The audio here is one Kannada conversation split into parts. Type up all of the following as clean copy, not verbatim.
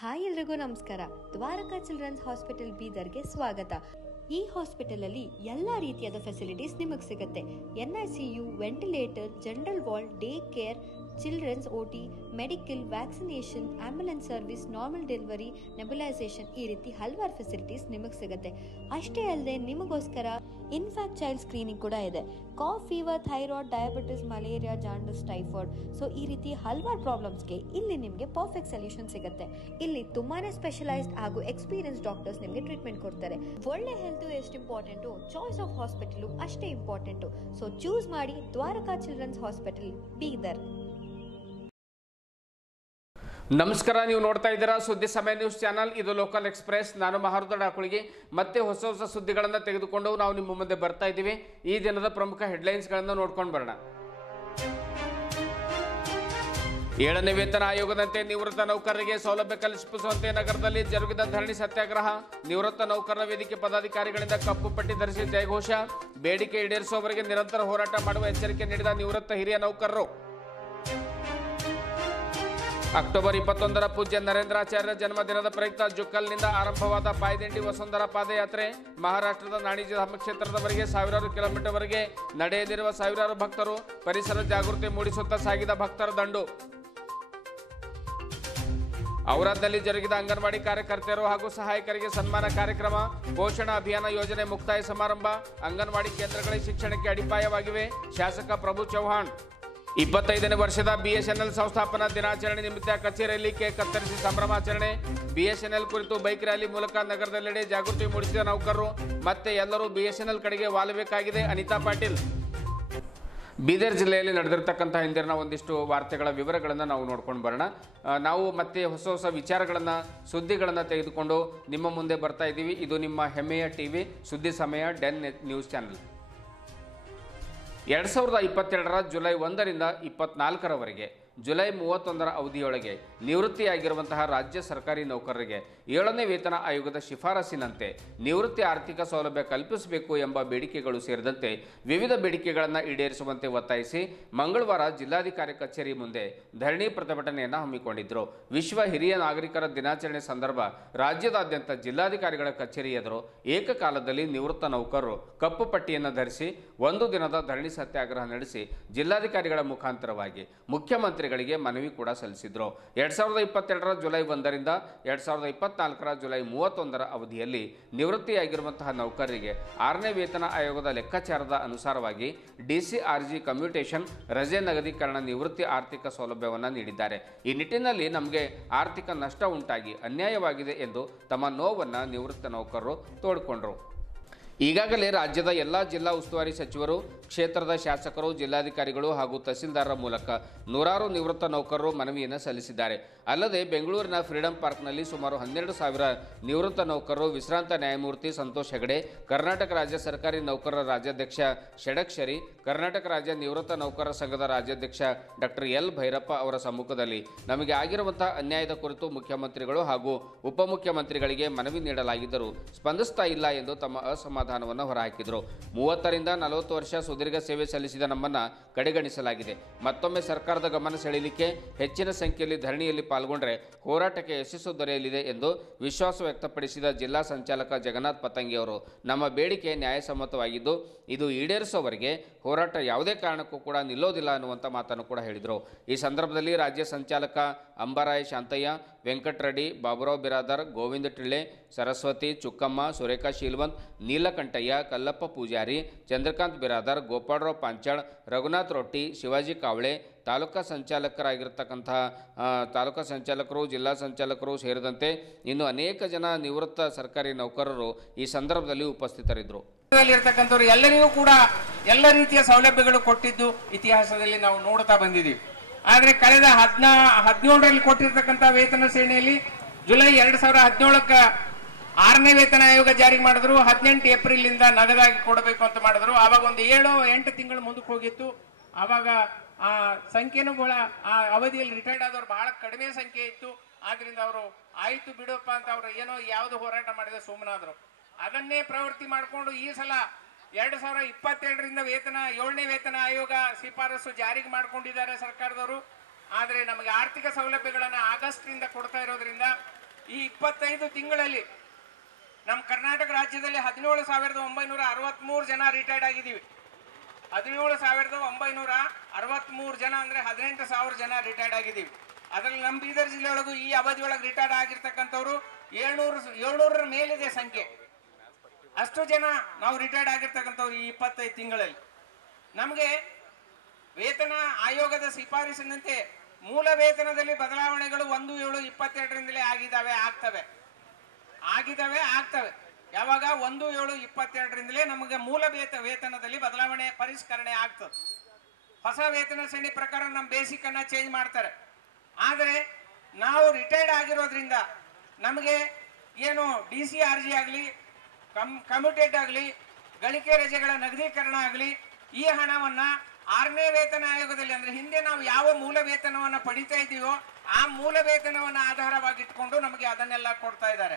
ಹಾಯ್ ಎಲ್ರಿಗೂ ನಮಸ್ಕಾರ. ದ್ವಾರಕಾ ಚಿಲ್ಡ್ರನ್ಸ್ ಹಾಸ್ಪಿಟಲ್ ಬೀದರ್ಗೆ ಸ್ವಾಗತ. ಈ ಹಾಸ್ಪಿಟಲ್ ಅಲ್ಲಿ ಎಲ್ಲಾ ರೀತಿಯಾದ ಫೆಸಿಲಿಟೀಸ್ ನಿಮಗೆ ಸಿಗುತ್ತೆ. NICU, ventilator, general ward, day care, childrens OT, medical, vaccination, ambulance service, normal delivery, nebulisation, ಈ ರೀತಿ ಹಲವಾರು ಫೆಸಿಲಿಟೀಸ್ ನಿಮಗೆ ಸಿಗುತ್ತೆ. ಅಷ್ಟೇ ಅಲ್ಲದೆ ನಿಮಗೋಸ್ಕರ ಇನ್ಫ್ಯಾಕ್ಟ್ ಚೈಲ್ಡ್ ಸ್ಕ್ರೀನಿಂಗ್ ಕೂಡ ಇದೆ. Cough, fever, thyroid, diabetes, malaria, jaundice, typhoid, so ಈ ರೀತಿ ಹಲವಾರು ಪ್ರಾಬ್ಲಮ್ಸ್ಗೆ ಇಲ್ಲಿ ನಿಮಗೆ ಪರ್ಫೆಕ್ಟ್ ಸೊಲ್ಯೂಷನ್ ಸಿಗುತ್ತೆ. ಇಲ್ಲಿ ತುಂಬಾನೇ ಸ್ಪೆಷಲೈಸ್ಡ್ ಹಾಗೂ ಎಕ್ಸ್ಪೀರಿಯನ್ಸ್ ಡಾಕ್ಟರ್ಸ್ ನಿಮಗೆ ಟ್ರೀಟ್ಮೆಂಟ್ ಕೊಡ್ತಾರೆ. ಒಳ್ಳೆ ಹೆಲ್ತ್ ಎಷ್ಟು ಇಂಪಾರ್ಟೆಂಟು, ಚಾಯ್ಸ್ ಆಫ್ ಹಾಸ್ಪಿಟಲ್ ಅಷ್ಟೇ ಇಂಪಾರ್ಟೆಂಟು. ಸೊ ಚೂಸ್ ಮಾಡಿ ದ್ವಾರಕಾ ಚಿಲ್ಡ್ರನ್ಸ್ ಹಾಸ್ಪಿಟಲ್ ಬೀದರ್. ನಮಸ್ಕಾರ, ನೀವು ನೋಡ್ತಾ ಇದ್ದೀರಾ ಸುದ್ದಿ ಸಮಯ ನ್ಯೂಸ್ ಚಾನಲ್. ಇದು ಲೋಕಲ್ ಎಕ್ಸ್ಪ್ರೆಸ್. ನಾನು ಮಹಾರುದ್ರ ಡಾಕುಳಿಗೆ ಮತ್ತೆ ಹೊಸ ಹೊಸ ಸುದ್ದಿಗಳನ್ನು ತೆಗೆದುಕೊಂಡು ನಾವು ನಿಮ್ಮ ಮುಂದೆ ಬರ್ತಾ ಇದ್ದೀವಿ. ಈ ದಿನದ ಪ್ರಮುಖ ಹೆಡ್ಲೈನ್ಸ್ಗಳನ್ನು ನೋಡ್ಕೊಂಡು ಬರೋಣ. 7ನೇ ವೇತನ ಆಯೋಗದಂತೆ ನಿವೃತ್ತ ನೌಕರರಿಗೆ ಸೌಲಭ್ಯ ಕಲ್ಪಿಸುವಂತೆ ನಗರದಲ್ಲಿ ಜರುಗಿದ ಧರಣಿ ಸತ್ಯಾಗ್ರಹ. ನಿವೃತ್ತ ನೌಕರರ ವೇದಿಕೆ ಪದಾಧಿಕಾರಿಗಳಿಂದ ಕಪ್ಪು ಪಟ್ಟಿ ಧರಿಸಿ ಜಯಘೋಷ. ಬೇಡಿಕೆ ಈಡೇರಿಸುವವರೆಗೆ ನಿರಂತರ ಹೋರಾಟ ಮಾಡುವ ಎಚ್ಚರಿಕೆ ನೀಡಿದ ನಿವೃತ್ತ ಹಿರಿಯ ನೌಕರರು. ಅಕ್ಟೋಬರ್ 21ರ ಪೂಜ್ಯ ನರೇಂದ್ರಾಚಾರ್ಯ ಜನ್ಮದಿನದ ಪ್ರಯುಕ್ತ ಜುಕ್ಕಲ್ನಿಂದ ಆರಂಭವಾದ ಪಾಯದಿಂಡಿ ವಸುಂಧರಾ ಪಾದಯಾತ್ರೆ. ಮಹಾರಾಷ್ಟ್ರದ ನಾಣಿಜ ಧರ್ಮಕ್ಷೇತ್ರದವರೆಗೆ ಸಾವಿರಾರು ಕಿಲೋಮೀಟರ್ವರೆಗೆ ನಡೆಯಲಿರುವ ಸಾವಿರಾರು ಭಕ್ತರು. ಪರಿಸರ ಜಾಗೃತಿ ಮೂಡಿಸುತ್ತಾ ಸಾಗಿದ ಭಕ್ತರ ದಂಡು. ಔರಾದ್ನಲ್ಲಿ ಜರುಗಿದ ಅಂಗನವಾಡಿ ಕಾರ್ಯಕರ್ತೆಯರು ಹಾಗೂ ಸಹಾಯಕರಿಗೆ ಸನ್ಮಾನ ಕಾರ್ಯಕ್ರಮ. ಪೋಷಣ ಅಭಿಯಾನ ಯೋಜನೆ ಮುಕ್ತಾಯ ಸಮಾರಂಭ. ಅಂಗನವಾಡಿ ಕೇಂದ್ರಗಳೇ ಶಿಕ್ಷಣಕ್ಕೆ ಅಡಿಪಾಯವಾಗಿವೆ. ಶಾಸಕ ಪ್ರಭು ಚೌಹಾಣ್. 25ನೇ ವರ್ಷದ BSNL ಸಂಸ್ಥಾಪನಾ ದಿನಾಚರಣೆ ನಿಮಿತ್ತ ಕಚೇರಿಯಲ್ಲಿ ಕೇಕ್ ಕತ್ತರಿಸಿ ಸಂಭ್ರಮಾಚರಣೆ. BSNL ಕುರಿತು ಬೈಕ್ ರ್ಯಾಲಿ ಮೂಲಕ ನಗರದೆಲ್ಲೆಡೆ ಜಾಗೃತಿ ಮೂಡಿಸಿದ ನೌಕರರು. ಮತ್ತೆ ಎಲ್ಲರೂ BSNL ಕಡೆಗೆ ವಾಲಬೇಕಾಗಿದೆ. ಅನಿತಾ ಪಾಟೀಲ್. ಬೀದರ್ ಜಿಲ್ಲೆಯಲ್ಲಿ ನಡೆದಿರ್ತಕ್ಕಂಥ ಹಿಂದಿನ ಒಂದಿಷ್ಟು ವಾರ್ತೆಗಳ ವಿವರಗಳನ್ನು ನಾವು ನೋಡ್ಕೊಂಡು ಬರೋಣ. ನಾವು ಮತ್ತೆ ಹೊಸ ಹೊಸ ವಿಚಾರಗಳನ್ನು, ಸುದ್ದಿಗಳನ್ನು ತೆಗೆದುಕೊಂಡು ನಿಮ್ಮ ಮುಂದೆ ಬರ್ತಾ ಇದ್ದೀವಿ. ಇದು ನಿಮ್ಮ ಹೆಮ್ಮೆಯ TV ಸುದ್ದಿ ಸಮಯ ಡೆನ್ ನ್ಯೂಸ್ ಚಾನಲ್. 2022ರ ಜುಲೈ 1ರಿಂದ 24ರವರೆಗೆ ಜುಲೈ 31ರ ಅವಧಿಯೊಳಗೆ ನಿವೃತ್ತಿಯಾಗಿರುವಂತಹ ರಾಜ್ಯ ಸರ್ಕಾರಿ ನೌಕರರಿಗೆ 7ನೇ ವೇತನ ಆಯೋಗದ ಶಿಫಾರಸಿನಂತೆ ನಿವೃತ್ತಿ ಆರ್ಥಿಕ ಸೌಲಭ್ಯ ಕಲ್ಪಿಸಬೇಕು ಎಂಬ ಬೇಡಿಕೆಗಳು ಸೇರಿದಂತೆ ವಿವಿಧ ಬೇಡಿಕೆಗಳನ್ನು ಈಡೇರಿಸುವಂತೆ ಒತ್ತಾಯಿಸಿ ಮಂಗಳವಾರ ಜಿಲ್ಲಾಧಿಕಾರಿ ಕಚೇರಿ ಮುಂದೆ ಧರಣಿ ಪ್ರತಿಭಟನೆಯನ್ನು ಹಮ್ಮಿಕೊಂಡಿದ್ದರು. ವಿಶ್ವ ಹಿರಿಯ ನಾಗರಿಕರ ದಿನಾಚರಣೆ ಸಂದರ್ಭ ರಾಜ್ಯದಾದ್ಯಂತ ಜಿಲ್ಲಾಧಿಕಾರಿಗಳ ಕಚೇರಿ ಎದುರು ಏಕಕಾಲದಲ್ಲಿ ನಿವೃತ್ತ ನೌಕರರು ಕಪ್ಪು ಪಟ್ಟಿಯನ್ನು ಧರಿಸಿ ಒಂದು ದಿನದ ಧರಣಿ ಸತ್ಯಾಗ್ರಹ ನಡೆಸಿ ಜಿಲ್ಲಾಧಿಕಾರಿಗಳ ಮುಖಾಂತರವಾಗಿ ಮುಖ್ಯಮಂತ್ರಿಗಳಿಗೆ ಮನವಿ ಕೂಡ ಸಲ್ಲಿಸಿದ್ರು. 2022ರ ಜುಲೈ 1ರಿಂದ 2024ರ ಜುಲೈ 31ರ ಅವಧಿಯಲ್ಲಿ ನಿವೃತ್ತಿಯಾಗಿರುವಂತಹ ನೌಕರರಿಗೆ 6ನೇ ವೇತನ ಆಯೋಗದ ಲೆಕ್ಕಾಚಾರದ ಅನುಸಾರವಾಗಿ DCRG ಕಮ್ಯುಟೇಷನ್ ರಜೆ ನಗದೀಕರಣ ನಿವೃತ್ತಿ ಆರ್ಥಿಕ ಸೌಲಭ್ಯವನ್ನು ನೀಡಿದ್ದಾರೆ. ಈ ನಿಟ್ಟಿನಲ್ಲಿ ನಮಗೆ ಆರ್ಥಿಕ ನಷ್ಟ ಉಂಟಾಗಿ ಅನ್ಯಾಯವಾಗಿದೆ ಎಂದು ತಮ್ಮ ನೋವನ್ನು ನಿವೃತ್ತ ನೌಕರರು ತೋಡಿಕೊಂಡರು. ಈಗಾಗಲೇ ರಾಜ್ಯದ ಎಲ್ಲ ಜಿಲ್ಲಾ ಉಸ್ತುವಾರಿ ಸಚಿವರು, ಕ್ಷೇತ್ರದ ಶಾಸಕರು, ಜಿಲ್ಲಾಧಿಕಾರಿಗಳು ಹಾಗೂ ತಹಸೀಲ್ದಾರರ ಮೂಲಕ ನೂರಾರು ನಿವೃತ್ತ ನೌಕರರು ಮನವಿಯನ್ನು ಸಲ್ಲಿಸಿದ್ದಾರೆ. ಅಲ್ಲದೆ ಬೆಂಗಳೂರಿನ ಫ್ರೀಡಂ ಪಾರ್ಕ್ನಲ್ಲಿ ಸುಮಾರು 12,000 ನಿವೃತ್ತ ನೌಕರರು ವಿಶ್ರಾಂತ ನ್ಯಾಯಮೂರ್ತಿ ಸಂತೋಷ್ ಹೆಗಡೆ, ಕರ್ನಾಟಕ ರಾಜ್ಯ ಸರ್ಕಾರಿ ನೌಕರರ ರಾಜ್ಯಾಧ್ಯಕ್ಷ ಷಡಕ್ಷರಿ, ಕರ್ನಾಟಕ ರಾಜ್ಯ ನಿವೃತ್ತ ನೌಕರರ ಸಂಘದ ರಾಜ್ಯಾಧ್ಯಕ್ಷ ಡಾಕ್ಟರ್ ಎಲ್ ಭೈರಪ್ಪ ಅವರ ಸಮ್ಮುಖದಲ್ಲಿ ನಮಗೆ ಆಗಿರುವಂತಹ ಅನ್ಯಾಯದ ಕುರಿತು ಮುಖ್ಯಮಂತ್ರಿಗಳು ಹಾಗೂ ಉಪಮುಖ್ಯಮಂತ್ರಿಗಳಿಗೆ ಮನವಿ ನೀಡಲಾಗಿದ್ದರೂ ಸ್ಪಂದಿಸ್ತಾ ಇಲ್ಲ ಎಂದು ತಮ್ಮ ಅಸಮಾಧಾನವನ್ನು ಹೊರಹಾಕಿದರು. 30ರಿಂದ 40 ವರ್ಷ ಸುದೀರ್ಘ ಸೇವೆ ಸಲ್ಲಿಸಿದ ನಮ್ಮನ್ನು ಕಡೆಗಣಿಸಲಾಗಿದೆ. ಮತ್ತೊಮ್ಮೆ ಸರ್ಕಾರದ ಗಮನ ಸೆಳೆಯಲಿಕ್ಕೆ ಹೆಚ್ಚಿನ ಸಂಖ್ಯೆಯಲ್ಲಿ ಧರಣಿಯಲ್ಲಿ ಪಾಲ್ಗೊಂಡ್ರೆ ಹೋರಾಟಕ್ಕೆ ಯಶಸ್ಸು ದೊರೆಯಲಿದೆ ಎಂದು ವಿಶ್ವಾಸ ವ್ಯಕ್ತಪಡಿಸಿದ ಜಿಲ್ಲಾ ಸಂಚಾಲಕ ಜಗನ್ನಾಥ್ ಪತಂಗಿ ಅವರು, ನಮ್ಮ ಬೇಡಿಕೆ ನ್ಯಾಯಸಮ್ಮತವಾಗಿದ್ದು ಇದು ಈಡೇರಿಸುವವರೆಗೆ ಹೋರಾಟ ಯಾವುದೇ ಕಾರಣಕ್ಕೂ ಕೂಡ ನಿಲ್ಲೋದಿಲ್ಲ ಅನ್ನುವಂಥ ಮಾತನ್ನು ಕೂಡ ಹೇಳಿದರು. ಈ ಸಂದರ್ಭದಲ್ಲಿ ರಾಜ್ಯ ಸಂಚಾಲಕ ಅಂಬಾರಾಯ್ ಶಾಂತಯ್ಯ, ವೆಂಕಟರೆಡ್ಡಿ, ಬಾಬುರಾವ್ ಬಿರಾದರ್, ಗೋವಿಂದ ಟಿಳ್ಳೆ, ಸರಸ್ವತಿ, ಚುಕ್ಕಮ್ಮ, ಸುರೇಖಾ ಶೀಲ್ವಂತ್, ನೀಲಕಂಠಯ್ಯ, ಕಲ್ಲಪ್ಪ ಪೂಜಾರಿ, ಚಂದ್ರಕಾಂತ್ ಬಿರಾದರ್, ಗೋಪಾಳರಾವ್ ಪಾಂಚಾಳ್, ರಘುನಾಥ್ ರೊಟ್ಟಿ, ಶಿವಾಜಿ ಕಾವಳೆ, ತಾಲೂಕಾ ಸಂಚಾಲಕರು, ಜಿಲ್ಲಾ ಸಂಚಾಲಕರು ಸೇರಿದಂತೆ ಇನ್ನು ಅನೇಕ ಜನ ನಿವೃತ್ತ ಸರ್ಕಾರಿ ನೌಕರರು ಈ ಸಂದರ್ಭದಲ್ಲಿ ಉಪಸ್ಥಿತರಿದ್ದರು. ಎಲ್ಲರಿಗೂ ಕೂಡ ಎಲ್ಲ ರೀತಿಯ ಸೌಲಭ್ಯಗಳು ಕೊಟ್ಟಿದ್ದು ಇತಿಹಾಸದಲ್ಲಿ ನಾವು ನೋಡ್ತಾ ಬಂದಿದ್ದೀವಿ. ಆದ್ರೆ ಕಳೆದ 17ರಲ್ಲಿ ಕೊಟ್ಟಿರ್ತಕ್ಕಂಥ ವೇತನ ಶ್ರೇಣಿಯಲ್ಲಿ ಜುಲೈ 2017ಕ್ಕೆ 6ನೇ ವೇತನ ಆಯೋಗ ಜಾರಿ ಮಾಡಿದ್ರು. 18 ಏಪ್ರಿಲ್ ನಗದಾಗಿ ಕೊಡಬೇಕು ಅಂತ ಮಾಡಿದ್ರು. ಆವಾಗ ಒಂದು 7-8 ತಿಂಗಳು ಮುಂದಕ್ಕೆ ಹೋಗಿತ್ತು. ಆವಾಗ ಆ ಸಂಖ್ಯೆನೂ ಬಹಳ, ಆ ಅವಧಿಯಲ್ಲಿ ರಿಟೈರ್ಡ್ ಆದವರು ಬಹಳ ಕಡಿಮೆ ಸಂಖ್ಯೆ ಇತ್ತು. ಆದ್ರಿಂದ ಅವರು ಆಯ್ತು ಬಿಡಪ್ಪ ಅಂತ ಅವರು ಏನೋ ಯಾವ್ದು ಹೋರಾಟ ಮಾಡಿದ ಸುಮ್ಮನಾದ್ರು. ಅದನ್ನೇ ಪ್ರವೃತ್ತಿ ಮಾಡಿಕೊಂಡು ಈ ಸಲ 2022ರಿಂದ 7ನೇ ವೇತನ ಆಯೋಗ ಶಿಫಾರಸು ಜಾರಿಗೆ ಮಾಡಿಕೊಂಡಿದ್ದಾರೆ ಸರ್ಕಾರದವರು. ಆದರೆ ನಮಗೆ ಆರ್ಥಿಕ ಸೌಲಭ್ಯಗಳನ್ನು ಆಗಸ್ಟ್ ರಿಂದ ಕೊಡ್ತಾ ಇರೋದ್ರಿಂದ ಈ 25 ತಿಂಗಳಲ್ಲಿ ನಮ್ಮ ಕರ್ನಾಟಕ ರಾಜ್ಯದಲ್ಲಿ 17,963 ಜನ ರಿಟೈರ್ಡ್ ಆಗಿದ್ದೀವಿ. 17,963 ಜನ ಅಂದ್ರೆ 18,000 ಜನ ರಿಟೈರ್ಡ್ ಆಗಿದ್ದೀವಿ. ಅದರಲ್ಲಿ ನಮ್ಮ ಬೀದರ್ ಜಿಲ್ಲೆಯೊಳಗೂ ಈ ಅವಧಿಯೊಳಗೆ ರಿಟೈರ್ಡ್ ಆಗಿರ್ತಕ್ಕಂಥವ್ರು 700 ಮೇಲಿದೆ ಸಂಖ್ಯೆ. ಅಷ್ಟು ಜನ ನಾವು ರಿಟೈರ್ಡ್ ಆಗಿರ್ತಕ್ಕಂಥವ್ರು ಈ 25 ತಿಂಗಳಲ್ಲಿ. ನಮಗೆ ವೇತನ ಆಯೋಗದ ಶಿಫಾರಸಿನಂತೆ ಮೂಲ ವೇತನದಲ್ಲಿ ಬದಲಾವಣೆಗಳು 1/7/22ರಿಂದಲೇ ಆಗ್ತವೆ. ಯಾವಾಗ 1/7/22ರಿಂದಲೇ ನಮಗೆ ಮೂಲ ವೇತನದಲ್ಲಿ ಬದಲಾವಣೆ ಪರಿಷ್ಕರಣೆ ಆಗ್ತದೆ. ಹೊಸ ವೇತನ ಶ್ರೇಣಿ ಪ್ರಕಾರ ನಮ್ಮ ಬೇಸಿಕ್ ಅನ್ನ ಚೇಂಜ್ ಮಾಡ್ತಾರೆ. ಆದರೆ ನಾವು ರಿಟೈರ್ಡ್ ಆಗಿರೋದ್ರಿಂದ ನಮಗೆ ಏನು DCRG ಆಗಲಿ, ಕಮ್ಯುಟೇಟ್ ಆಗಲಿ, ಗಳಿಕೆ ರಜೆಗಳ ನಗದೀಕರಣ ಆಗಲಿ, ಈ ಹಣವನ್ನ 6ನೇ ವೇತನ ಆಯೋಗದಲ್ಲಿ ಅಂದ್ರೆ ಹಿಂದೆ ನಾವು ಯಾವ ಮೂಲ ವೇತನವನ್ನ ಪಡಿತಾ ಇದ್ದೀವೋ ಆ ಮೂಲ ವೇತನವನ್ನ ಆಧಾರವಾಗಿಟ್ಕೊಂಡು ನಮಗೆ ಅದನ್ನೆಲ್ಲ ಕೊಡ್ತಾ ಇದ್ದಾರೆ.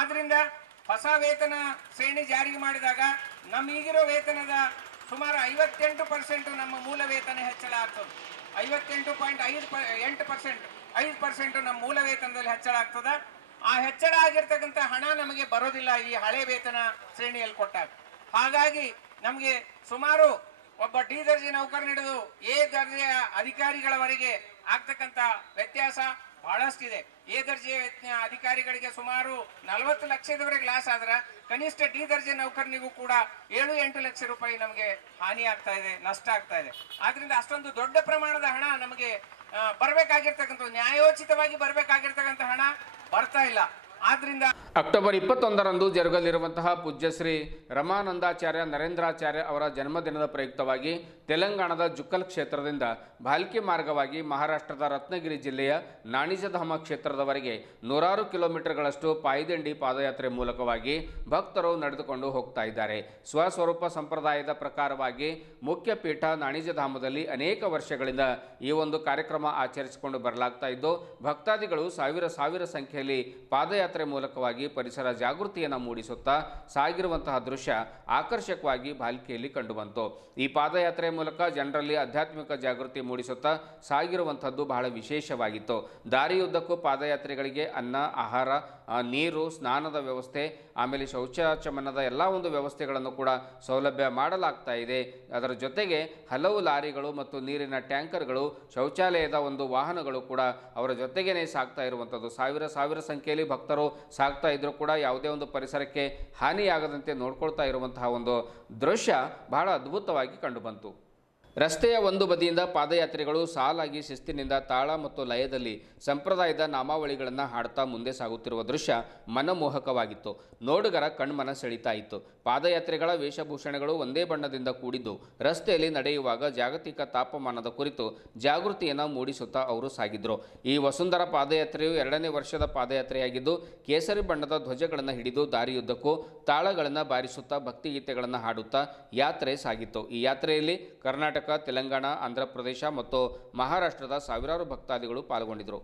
ಆದ್ರಿಂದ ಹೊಸ ವೇತನ ಶ್ರೇಣಿ ಜಾರಿಗೆ ಮಾಡಿದಾಗ ನಮ್ಮ ಈಗಿರೋ ವೇತನದ ಸುಮಾರು 58% ನಮ್ಮ ಮೂಲ ವೇತನ ಹೆಚ್ಚಳ ಆಗ್ತದೆ. 58.8% ನಮ್ಮ ಮೂಲ ವೇತನದಲ್ಲಿ ಹೆಚ್ಚಳ ಆಗ್ತದೆ. ಆ ಹೆಚ್ಚಳ ಆಗಿರ್ತಕ್ಕಂಥ ಹಣ ನಮಗೆ ಬರೋದಿಲ್ಲ ಈ ಹಳೆ ವೇತನ ಶ್ರೇಣಿಯಲ್ಲಿ ಕೊಟ್ಟಾಗ. ಹಾಗಾಗಿ ನಮಗೆ ಸುಮಾರು ಒಬ್ಬ ಡಿ ದರ್ಜೆ ನೌಕರನ ಹಿಡಿದು ಎ ದರ್ಜೆಯ ಅಧಿಕಾರಿಗಳವರೆಗೆ ಆಗ್ತಕ್ಕಂಥ ವ್ಯತ್ಯಾಸ ಬಹಳಷ್ಟಿದೆ. ಎ ದರ್ಜೆ ಅಧಿಕಾರಿಗಳಿಗೆ ಸುಮಾರು 40 ಲಕ್ಷದವರೆಗೆ ಲಾಸ್ ಆದ್ರೆ ಕನಿಷ್ಠ ಡಿ ದರ್ಜೆ ನೌಕರನಿಗೂ ಕೂಡ 7-8 ಲಕ್ಷ ರೂಪಾಯಿ ನಮಗೆ ಹಾನಿ ಆಗ್ತಾ ಇದೆ, ನಷ್ಟ ಆಗ್ತಾ ಇದೆ. ಆದ್ರಿಂದ ಅಷ್ಟೊಂದು ದೊಡ್ಡ ಪ್ರಮಾಣದ ಹಣ ನಮಗೆ ಬರಬೇಕಾಗಿರ್ತಕ್ಕಂಥ, ನ್ಯಾಯೋಚಿತವಾಗಿ ಬರಬೇಕಾಗಿರ್ತಕ್ಕಂಥ ಹಣ ಬರ್ತಾ ಇಲ್ಲ. ಆದ್ರಿಂದ ಅಕ್ಟೋಬರ್ 21ರಂದು ಜರುಗಲಿರುವಂತಹ ಪೂಜ್ಯ ಶ್ರೀ ರಮಾನಂದಾಚಾರ್ಯ ನರೇಂದ್ರಾಚಾರ್ಯ ಅವರ ಜನ್ಮದಿನದ ಪ್ರಯುಕ್ತವಾಗಿ ತೆಲಂಗಾಣದ ಜುಕ್ಕಲ್ ಕ್ಷೇತ್ರದಿಂದ ಭಾಲ್ಕಿ ಮಾರ್ಗವಾಗಿ ಮಹಾರಾಷ್ಟ್ರದ ರತ್ನಗಿರಿ ಜಿಲ್ಲೆಯ ನಾಣಿಜಧಾಮ ಕ್ಷೇತ್ರದವರೆಗೆ 100 ಕಿಲೋಮೀಟರ್ಗಳಷ್ಟು ಪಾಯದಂಡಿ ಪಾದಯಾತ್ರೆ ಮೂಲಕವಾಗಿ ಭಕ್ತರು ನಡೆದುಕೊಂಡು ಹೋಗ್ತಾ ಇದ್ದಾರೆ. ಸ್ವಸ್ವರೂಪ ಸಂಪ್ರದಾಯದ ಪ್ರಕಾರವಾಗಿ ಮುಖ್ಯ ಪೀಠ ನಾಣಿಜಧಾಮದಲ್ಲಿ ಅನೇಕ ವರ್ಷಗಳಿಂದ ಈ ಒಂದು ಕಾರ್ಯಕ್ರಮ ಆಚರಿಸಿಕೊಂಡು ಬರಲಾಗ್ತಾ ಇದ್ದು, ಭಕ್ತಾದಿಗಳು ಸಾವಿರ ಸಂಖ್ಯೆಯಲ್ಲಿ ಪಾದಯಾತ್ರೆ ಮೂಲಕವಾಗಿ ಪರಿಸರ ಜಾಗೃತಿಯನ್ನು ಮೂಡಿಸುತ್ತಾ ಸಾಗಿರುವಂತಹ ದೃಶ್ಯ ಆಕರ್ಷಕವಾಗಿ ಭಾಲ್ಕಿಯಲ್ಲಿ ಕಂಡುಬಂತು. ಈ ಪಾದಯಾತ್ರೆ ಮೂಲಕ ಜನರಲ್ಲಿ ಆಧ್ಯಾತ್ಮಿಕ ಜಾಗೃತಿ ಮೂಡಿಸುತ್ತಾ ಸಾಗಿರುವಂಥದ್ದು ಬಹಳ ವಿಶೇಷವಾಗಿತ್ತು. ದಾರಿಯುದ್ದಕ್ಕೂ ಪಾದಯಾತ್ರಿಗಳಿಗೆ ಅನ್ನ, ಆಹಾರ, ನೀರು, ಸ್ನಾನದ ವ್ಯವಸ್ಥೆ, ಆಮೇಲೆ ಶೌಚಾಚಮನದ ಎಲ್ಲ ಒಂದು ವ್ಯವಸ್ಥೆಗಳನ್ನು ಕೂಡ ಸೌಲಭ್ಯ ಮಾಡಲಾಗ್ತಾ ಇದೆ. ಅದರ ಜೊತೆಗೆ ಹಲವು ಲಾರಿಗಳು ಮತ್ತು ನೀರಿನ ಟ್ಯಾಂಕರ್ಗಳು, ಶೌಚಾಲಯದ ಒಂದು ವಾಹನಗಳು ಕೂಡ ಅವರ ಜೊತೆಗೇನೆ ಸಾಗ್ತಾ ಇರುವಂಥದ್ದು. ಸಾವಿರ ಸಂಖ್ಯೆಯಲ್ಲಿ ಭಕ್ತರು ಸಾಗ್ತಾ ಇದ್ರೂ ಕೂಡ ಯಾವುದೇ ಒಂದು ಪರಿಸರಕ್ಕೆ ಹಾನಿಯಾಗದಂತೆ ನೋಡ್ಕೊಳ್ತಾ ಇರುವಂತಹ ಒಂದು ದೃಶ್ಯ ಬಹಳ ಅದ್ಭುತವಾಗಿ ಕಂಡುಬಂತು. ರಸ್ತೆಯ ಒಂದು ಬದಿಯಿಂದ ಪಾದಯಾತ್ರಿಗಳು ಸಾಲಾಗಿ ಶಿಸ್ತಿನಿಂದ ತಾಳ ಮತ್ತು ಲಯದಲ್ಲಿ ಸಂಪ್ರದಾಯದ ನಾಮಾವಳಿಗಳನ್ನು ಹಾಡ್ತಾ ಮುಂದೆ ಸಾಗುತ್ತಿರುವ ದೃಶ್ಯ ಮನಮೋಹಕವಾಗಿತ್ತು. ನೋಡುಗರ ಕಣ್ಮನ ಸೆಳೀತಾ ಇತ್ತು. ಪಾದಯಾತ್ರಿಗಳ ವೇಷಭೂಷಣಗಳು ಒಂದೇ ಬಣ್ಣದಿಂದ ಕೂಡಿದ್ದು ರಸ್ತೆಯಲ್ಲಿ ನಡೆಯುವಾಗ ಜಾಗತಿಕ ತಾಪಮಾನದ ಕುರಿತು ಜಾಗೃತಿಯನ್ನು ಮೂಡಿಸುತ್ತಾ ಅವರು ಸಾಗಿದ್ರು. ಈ ವಸುಂಧರ ಪಾದಯಾತ್ರೆಯು 2ನೇ ವರ್ಷದ ಪಾದಯಾತ್ರೆಯಾಗಿದ್ದು ಕೇಸರಿ ಬಣ್ಣದ ಧ್ವಜಗಳನ್ನು ಹಿಡಿದು ದಾರಿಯುದ್ದಕ್ಕೂ ತಾಳಗಳನ್ನು ಬಾರಿಸುತ್ತಾ ಭಕ್ತಿಗೀತೆಗಳನ್ನು ಹಾಡುತ್ತಾ ಯಾತ್ರೆ ಸಾಗಿತ್ತು. ಈ ಯಾತ್ರೆಯಲ್ಲಿ ಕರ್ನಾಟಕ, ತೆಲಂಗಾಣ, ಆಂಧ್ರ ಪ್ರದೇಶ ಮತ್ತು ಮಹಾರಾಷ್ಟ್ರದ ಸಾವಿರಾರು ಭಕ್ತಾದಿಗಳು ಪಾಲ್ಗೊಂಡಿದ್ದರು.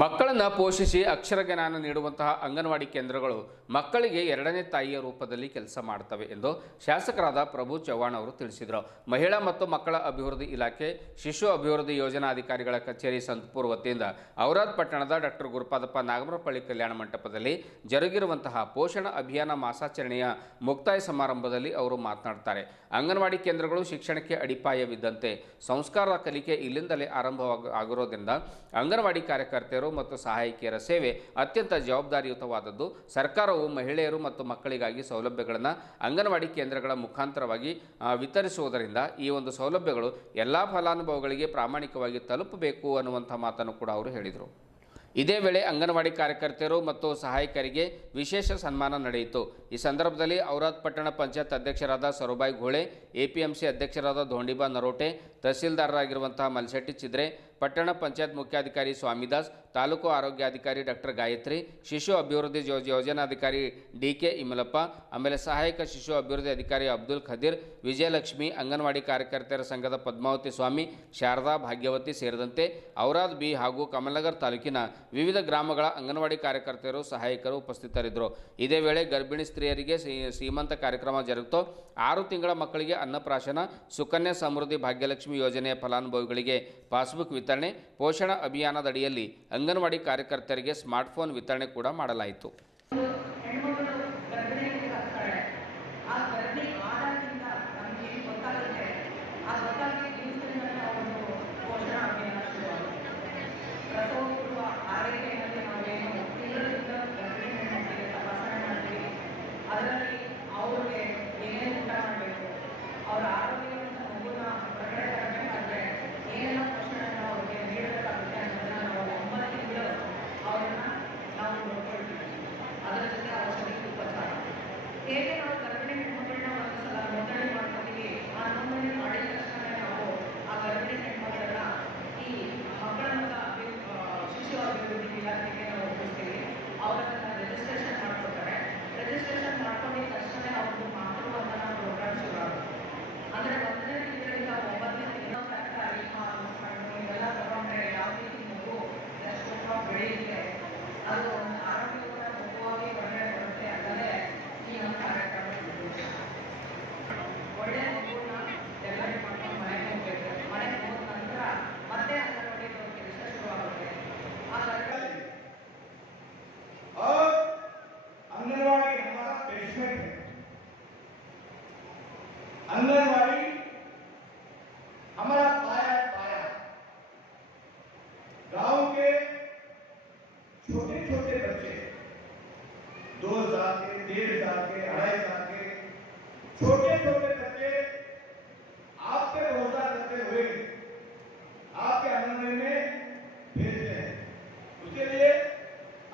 ಮಕ್ಕಳನ್ನು ಪೋಷಿಸಿ ಅಕ್ಷರ ಜ್ಞಾನ ನೀಡುವಂತಹ ಅಂಗನವಾಡಿ ಕೇಂದ್ರಗಳು ಮಕ್ಕಳಿಗೆ ಎರಡನೇ ತಾಯಿಯ ರೂಪದಲ್ಲಿ ಕೆಲಸ ಮಾಡ್ತವೆ ಎಂದು ಶಾಸಕರಾದ ಪ್ರಭು ಚವ್ಹಾಣ್ ಅವರು ತಿಳಿಸಿದರು. ಮಹಿಳಾ ಮತ್ತು ಮಕ್ಕಳ ಅಭಿವೃದ್ಧಿ ಇಲಾಖೆ ಶಿಶು ಅಭಿವೃದ್ಧಿ ಯೋಜನಾಧಿಕಾರಿಗಳ ಕಚೇರಿ ಸಂತಪುರ ವತಿಯಿಂದ ಔರಾದ್ ಪಟ್ಟಣದ ಡಾಕ್ಟರ್ ಗುರುಪಾದಪ್ಪ ನಾಗಮರಪಳ್ಳಿ ಕಲ್ಯಾಣ ಮಂಟಪದಲ್ಲಿ ಜರುಗಿರುವಂತಹ ಪೋಷಣ ಅಭಿಯಾನ ಮಾಸಾಚರಣೆಯ ಮುಕ್ತಾಯ ಸಮಾರಂಭದಲ್ಲಿ ಅವರು ಮಾತನಾಡುತ್ತಾರೆ. ಅಂಗನವಾಡಿ ಕೇಂದ್ರಗಳು ಶಿಕ್ಷಣಕ್ಕೆ ಅಡಿಪಾಯವಿದ್ದಂತೆ ಸಂಸ್ಕಾರ ಕಲಿಕೆ ಇಲ್ಲಿಂದಲೇ ಆರಂಭವಾಗಿರೋದ್ರಿಂದ ಅಂಗನವಾಡಿ ಕಾರ್ಯಕರ್ತೆಯರು ಮತ್ತು ಸಹಾಯಕಿಯರ ಸೇವೆ ಅತ್ಯಂತ ಜವಾಬ್ದಾರಿಯುತವಾದದ್ದು. ಸರ್ಕಾರವು ಮಹಿಳೆಯರು ಮತ್ತು ಮಕ್ಕಳಿಗಾಗಿ ಸೌಲಭ್ಯಗಳನ್ನು ಅಂಗನವಾಡಿ ಕೇಂದ್ರಗಳ ಮುಖಾಂತರವಾಗಿ ವಿತರಿಸುವುದರಿಂದ ಈ ಒಂದು ಸೌಲಭ್ಯಗಳು ಎಲ್ಲ ಫಲಾನುಭವಿಗಳಿಗೆ ಪ್ರಾಮಾಣಿಕವಾಗಿ ತಲುಪಬೇಕು ಅನ್ನುವಂಥ ಮಾತನ್ನು ಕೂಡ ಅವರು ಹೇಳಿದರು. ಇದೇ ವೇಳೆ ಅಂಗನವಾಡಿ ಕಾರ್ಯಕರ್ತೆಯರು ಮತ್ತು ಸಹಾಯಕರಿಗೆ ವಿಶೇಷ ಸನ್ಮಾನ ನಡೆಯಿತು. ಈ ಸಂದರ್ಭದಲ್ಲಿ ಔರಾದ್ ಪಟ್ಟಣ ಪಂಚಾಯತ್ ಅಧ್ಯಕ್ಷರಾದ ಸರುಬಾಯಿ ಘೋಳೆ, ಎಪಿಎಂಸಿ ಅಧ್ಯಕ್ಷರಾದ ಧೋಂಡಿಬಾ ನರೋಟೆ, ತಹಸೀಲ್ದಾರರಾಗಿರುವಂತಹ ಮಲ್ಶೆಟ್ಟಿ ಚಿದ್ರೆ, ಪಟ್ಟಣ ಪಂಚಾಯತ್ ಮುಖ್ಯಾಧಿಕಾರಿ ಸ್ವಾಮಿದಾಸ್, ತಾಲೂಕು ಆರೋಗ್ಯಾಧಿಕಾರಿ ಡಾಕ್ಟರ್ ಗಾಯತ್ರಿ, ಶಿಶು ಅಭಿವೃದ್ಧಿ ಯೋಜನಾಧಿಕಾರಿ ಡಿಕೆ ಇಮಲಪ್ಪ, ಆಮೇಲೆ ಸಹಾಯಕ ಶಿಶು ಅಭಿವೃದ್ಧಿ ಅಧಿಕಾರಿ ಅಬ್ದುಲ್ ಖದೀರ್, ವಿಜಯಲಕ್ಷ್ಮಿ, ಅಂಗನವಾಡಿ ಕಾರ್ಯಕರ್ತೆಯರ ಸಂಘದ ಪದ್ಮಾವತಿ ಸ್ವಾಮಿ, ಶಾರದಾ, ಭಾಗ್ಯವತಿ ಸೇರಿದಂತೆ ಔರಾದ್ ಬಿ ಹಾಗೂ ಕಮಲನಗರ್ ತಾಲೂಕಿನ ವಿವಿಧ ಗ್ರಾಮಗಳ ಅಂಗನವಾಡಿ ಕಾರ್ಯಕರ್ತೆಯರು ಸಹಾಯಕರು ಉಪಸ್ಥಿತರಿದ್ದರು. ಇದೇ ವೇಳೆ ಗರ್ಭಿಣಿ ಸ್ತ್ರೀಯರಿಗೆ ಸೀಮಂತ ಕಾರ್ಯಕ್ರಮ ಜರುಗಿತು. 6 ತಿಂಗಳ ಮಕ್ಕಳಿಗೆ ಅನ್ನಪ್ರಾಶನ, ಸುಕನ್ಯಾ ಸಮೃದ್ಧಿ ಭಾಗ್ಯಲಕ್ಷ್ಮಿ ಯೋಜನೆಯ ಫಲಾನುಭವಿಗಳಿಗೆ ಪಾಸ್ಬುಕ್ ವಿತರಣೆ, ಪೋಷಣ ಅಭಿಯಾನದಡಿಯಲ್ಲಿ ಅಂಗನವಾಡಿ ಕಾರ್ಯಕರ್ತರಿಗೆ ಸ್ಮಾರ್ಟ್ಫೋನ್ ವಿತರಣೆ ಕೂಡ ಮಾಡಲಾಯಿತು. आंगनबाड़ी हमारा पाया पाया। गांव के छोटे छोटे बच्चे 2 साल के, 1.5 साल के, 2.5 साल के छोटे छोटे बच्चे आप पे भरोसा करते हुए आपके आंगनबाड़ी में भेजते हैं। उसके लिए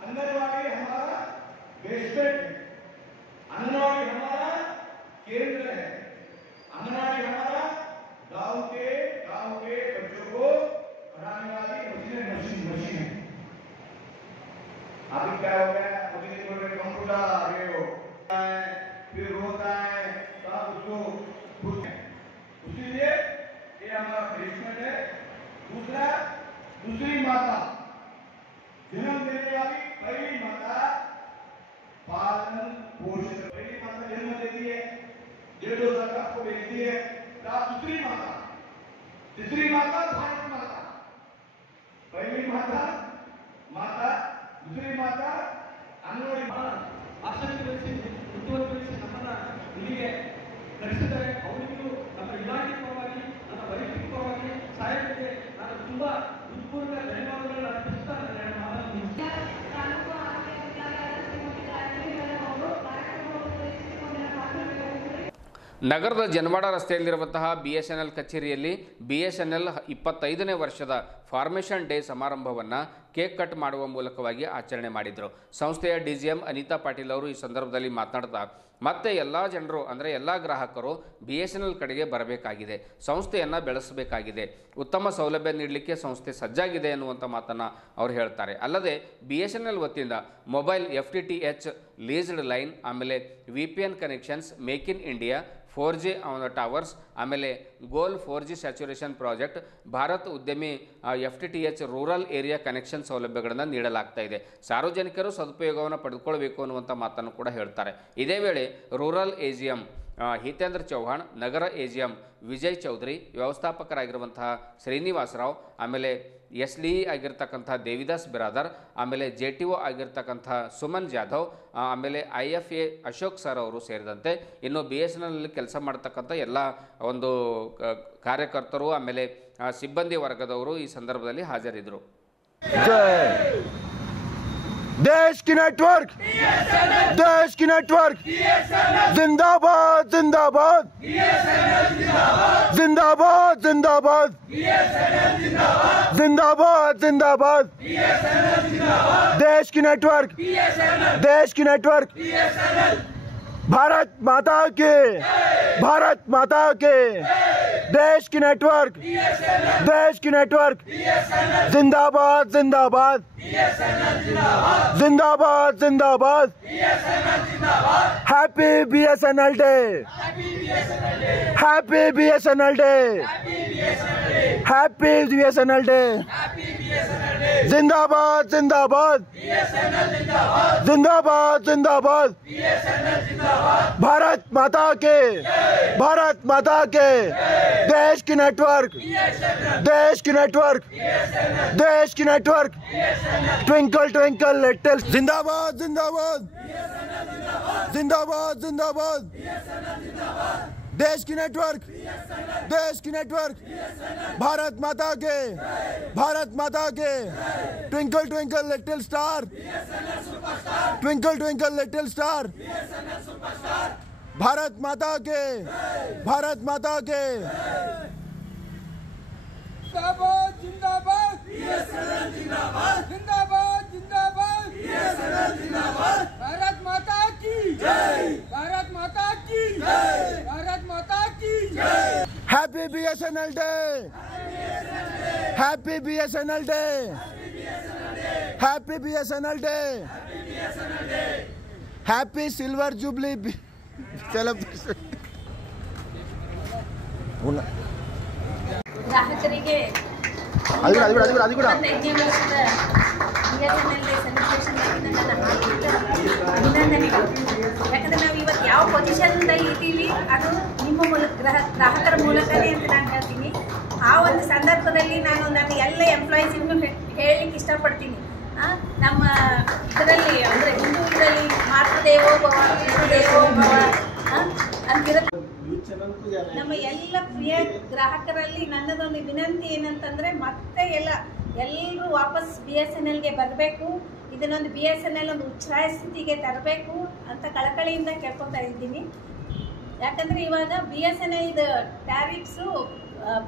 आंगनबाड़ी हमारा बेसमेंट है, आंगनबाड़ी हमारा केंद्र है, आंगनबाड़ी हमारा गांव के बच्चों को पढ़ाने वाली मशीन है। अभी क्या हो गया, अभी कंप्यूटर ये होता है, फिर होता है, तब उसको इसीलिए ये हमारा बेसमेंट है। दूसरी माता जन्म देने वाली पहली माता पालन पोषण, पहली माता जन्म देती है, 1.5 साल का आपको भेजती है, दूसरी माता, तीसरी माता भारत माता, पहली माता दूसरी माता अंगनवाड़ी ಆಸಕ್ತಿ ವಹಿಸಿ ಉದ್ಯೋಗವಹಿಸಿ ನಮ್ಮನ್ನ ಇಲ್ಲಿಗೆ ನಡೆಸಿದ್ದಾರೆ. ಅವರಿಗೂ ನಮ್ಮ ಇಲಾಖೆ ಪರವಾಗಿ ನನ್ನ ವೈಯಕ್ತಿಕ ಪರವಾಗಿ ಸಹಾಯಕ್ಕೆ ನಾನು ತುಂಬಾ ಹೃತ್ಪೂರ್ವಕ ಧನ್ಯವಾದಗಳನ್ನು ಅರ್ಪಿಸ್ತಾ ನಗರದ ಜನವಾಡ ರಸ್ತೆಯಲ್ಲಿರುವಂತಹ BSNL ಕಚೇರಿಯಲ್ಲಿ BSNL 25ನೇ ವರ್ಷದ ಫಾರ್ಮೇಷನ್ ಡೇ ಸಮಾರಂಭವನ್ನು ಕೇಕ್ ಕಟ್ ಮಾಡುವ ಮೂಲಕವಾಗಿ ಆಚರಣೆ ಮಾಡಿದರು. ಸಂಸ್ಥೆಯ DGM ಅನಿತಾ ಪಾಟೀಲ್ ಅವರು ಈ ಸಂದರ್ಭದಲ್ಲಿ ಮಾತನಾಡ್ತಾ ಮತ್ತೆ ಎಲ್ಲ ಜನರು ಅಂದರೆ ಎಲ್ಲ ಗ್ರಾಹಕರು BSNL ಕಡೆಗೆ ಬರಬೇಕಾಗಿದೆ, ಸಂಸ್ಥೆಯನ್ನು ಬೆಳೆಸಬೇಕಾಗಿದೆ, ಉತ್ತಮ ಸೌಲಭ್ಯ ನೀಡಲಿಕ್ಕೆ ಸಂಸ್ಥೆ ಸಜ್ಜಾಗಿದೆ ಅನ್ನುವಂಥ ಮಾತನ್ನು ಅವರು ಹೇಳ್ತಾರೆ. ಅಲ್ಲದೆ BSNL ವತಿಯಿಂದ ಮೊಬೈಲ್ FTTH ಲೀಸ್ಡ್ ಲೈನ್, ಆಮೇಲೆ VPN connections, make in India, 4G towers, ಆಮೇಲೆ ಗೋಲ್ 4G ಸ್ಯಾಚುರೇಷನ್ ಪ್ರಾಜೆಕ್ಟ್, ಭಾರತ್ ಉದ್ಯಮಿ FTTH rural area connection ration ಸೌಲಭ್ಯಗಳನ್ನು ನೀಡಲಾಗ್ತಾ ಇದೆ. ಸಾರ್ವಜನಿಕರು ಸದುಪಯೋಗವನ್ನು ಪಡೆದುಕೊಳ್ಳಬೇಕು ಅನ್ನುವಂಥ ಮಾತನ್ನು ಕೂಡ ಹೇಳ್ತಾರೆ. ಇದೇ ವೇಳೆ ರೂರಲ್ ಎಜಿಎಂ ಹಿತೇಂದ್ರ ಚೌಹಾಣ್, ನಗರ ಎಜಿಎಂ ವಿಜಯ್ ಚೌಧರಿ, ವ್ಯವಸ್ಥಾಪಕರಾಗಿರುವಂತಹ ಶ್ರೀನಿವಾಸರಾವ್, ಆಮೇಲೆ SDE ಆಗಿರ್ತಕ್ಕಂಥ ದೇವಿದಾಸ್ ಬಿರಾದರ್, ಆಮೇಲೆ JTO ಆಗಿರ್ತಕ್ಕಂಥ ಸುಮನ್ ಜಾಧವ್, ಆಮೇಲೆ IFA ಅಶೋಕ್ ಸರ್ ಅವರು ಸೇರಿದಂತೆ ಇನ್ನು BSNL ಕೆಲಸ ಮಾಡ್ತಕ್ಕಂಥ ಎಲ್ಲ ಒಂದು ಕಾರ್ಯಕರ್ತರು ಆಮೇಲೆ ಸಿಬ್ಬಂದಿ ವರ್ಗದವರು ಈ ಸಂದರ್ಭದಲ್ಲಿ ಹಾಜರಿದ್ದರು. देश की नेटवर्क, देश की नेटवर्क, जिंदाबाद जिंदाबाद, जिंदाबाद जिंदाबाद, जिंदाबाद जिंदाबाद, देश की नेटवर्क, देश की नेटवर्क, भारत माता के, भारत माता के, देश की नेटवर्क, देश की नेटवर्क, जिंदाबाद जिंदाबाद, जिंदाबाद जिंदाबाद, happy BSNL day, happy BSNL day, happy BSNL day, जिंदाबाद जिंदाबाद, जिंदाबाद जिंदाबाद, भारत माता के, भारत माता के, देश की नेटवर्क, देश की नेटवर्क, देश की नेटवर्क, ट्विंकल ट्विंकल लिटिल, जिंदाबाद जिंदाबाद, जिंदाबाद जिंदाबाद, देश की नेटवर्क, देश की नेटवर्क, भारत माता के, भारत माता के, twinkle twinkle little star, twinkle twinkle little star, Bharat माता के, भारत माता के, जिंदाबाद जिंदाबाद, जिंदाबाद जिंदाबाद, जिंदाबाद, भारत माता की जय, भारत माता की जय, भारत माता की जय, happy BSNL day, happy BSNL day, happy BSNL day, happy silver jubilee celebration. ಗ್ರಾಹಕರಿಗೆ ಅದು ಕೂಡ 15ನೇ ವರ್ಷದ BSNL ಸೆಲೆಬ್ರೇಷನ್ ನನ್ನ ಹಾರ್ದಿಕ ಅಭಿನಂದನೆಗಳು. ಯಾಕಂದ್ರೆ ನಾವು ಇವತ್ತು ಯಾವ ಪೊಸಿಷನ್ದಲ್ಲಿ ಇದ್ದೀವಿ ಅದು ನಿಮ್ಮ ಮೂಲಕ ಗ್ರಾಹಕರ ಮೂಲಕನೇ ಅಂತ ನಾನು ಹೇಳ್ತೀನಿ. ಆ ಒಂದು ಸಂದರ್ಭದಲ್ಲಿ ನಾನು ನನ್ನ ಎಲ್ಲ ಎಂಪ್ಲಾಯೀಸಿಗೂ ಹೇಳಲಿಕ್ಕೆ ಇಷ್ಟಪಡ್ತೀನಿ. ನಮ್ಮ ಇದರಲ್ಲಿ ಅಂದರೆ ಹಿಂದೂ ಇದರಲ್ಲಿ ಮಾತೃದೇವೋಭವ ದೇವೋಭವ ಅಂತಿರೋ ನಮ್ಮ ಎಲ್ಲ ಪ್ರಿಯ ಗ್ರಾಹಕರಲ್ಲಿ ನನ್ನದೊಂದು ವಿನಂತಿ ಏನಂತಂದರೆ ಮತ್ತೆ ಎಲ್ಲರೂ ವಾಪಸ್ BSNLಗೆ ಬರಬೇಕು, ಇದನ್ನೊಂದು BSNL ಒಂದು ಉಚ್ಛ್ರಾಯ ಸ್ಥಿತಿಗೆ ತರಬೇಕು ಅಂತ ಕಳಕಳಿಯಿಂದ ಕೇಳ್ಕೊತಾ ಇದ್ದೀನಿ. ಯಾಕಂದರೆ ಇವಾಗ BSNLದ ಟ್ಯಾರಿಫ್ಸು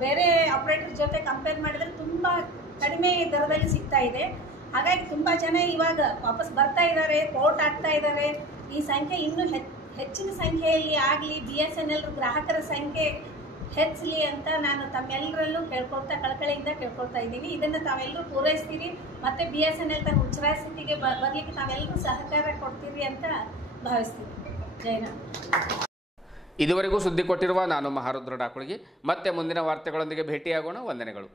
ಬೇರೆ ಆಪ್ರೇಟರ್ ಜೊತೆ ಕಂಪೇರ್ ಮಾಡಿದರೆ ತುಂಬ ಕಡಿಮೆ ದರದಲ್ಲಿ ಸಿಗ್ತಾ ಇದೆ. ಹಾಗಾಗಿ ತುಂಬ ಜನ ಇವಾಗ ವಾಪಸ್ ಬರ್ತಾ ಇದ್ದಾರೆ, ಪೋರ್ಟ್ ಆಗ್ತಾ ಇದ್ದಾರೆ. ಈ ಸಂಖ್ಯೆ ಇನ್ನೂ ಹೆಚ್ಚಿನ ಸಂಖ್ಯೆಯಲ್ಲಿ ಆಗಲಿ, BSNL ಗ್ರಾಹಕರ ಸಂಖ್ಯೆ ಹೆಚ್ಚಲಿ ಅಂತ ನಾನು ತಮ್ಮೆಲ್ಲರಲ್ಲೂ ಕಳಕಳಿಯಿಂದ ಕೇಳ್ಕೊಳ್ತಾ ಇದ್ದೀನಿ. ಇದನ್ನು ತಾವೆಲ್ಲರೂ ಪೂರೈಸ್ತೀರಿ ಮತ್ತು BSNL ತನ್ನ ಉಚ್ಛ್ರಾಯ ಸ್ಥಿತಿಗೆ ಬರಲಿಕ್ಕೆ ತಾವೆಲ್ಲರೂ ಸಹಕಾರ ಕೊಡ್ತೀರಿ ಅಂತ ಭಾವಿಸ್ತೀನಿ. ಜಯನಾಥ್. ಇದುವರೆಗೂ ಸುದ್ದಿ ಕೊಟ್ಟಿರುವ ನಾನು ಮಹಾರುದ್ರ ಡಾಕುಳಿಗೆ. ಮತ್ತೆ ಮುಂದಿನ ವಾರ್ತೆಗಳೊಂದಿಗೆ ಭೇಟಿಯಾಗೋಣ. ವಂದನೆಗಳು.